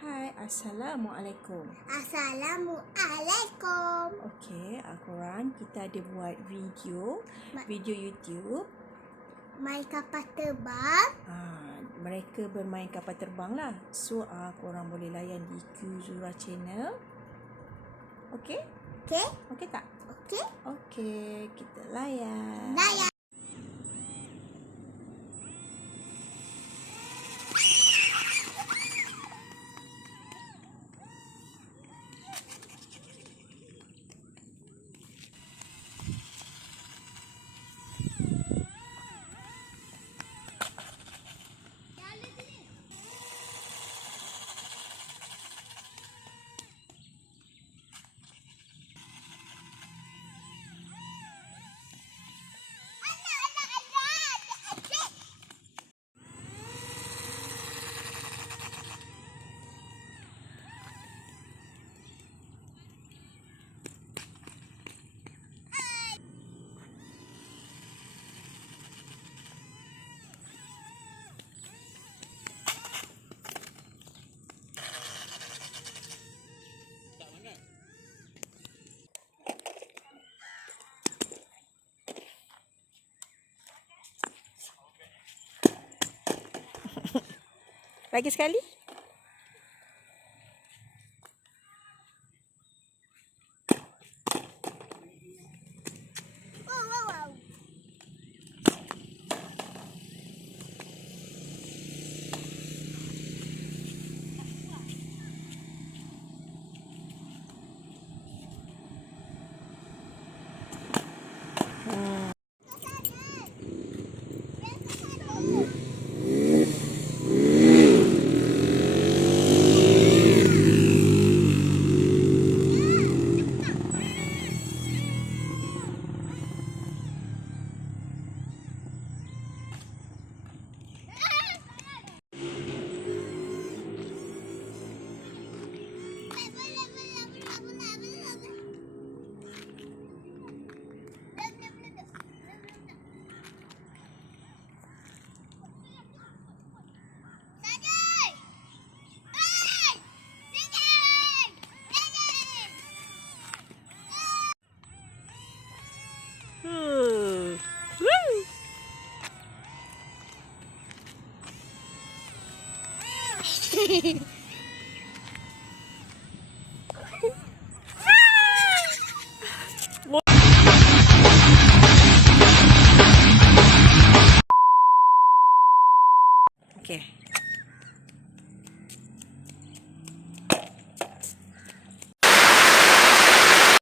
Hai, Assalamualaikum. Assalamualaikum. Okey, korang kita ada buat video YouTube. Main kapal terbang. Mereka bermain kapal terbang lah. So, korang boleh layan di Qzura channel. Okey? Okey? Okey tak? Okey. Okey, kita layan. Layan. Lagi sekali. Hehehe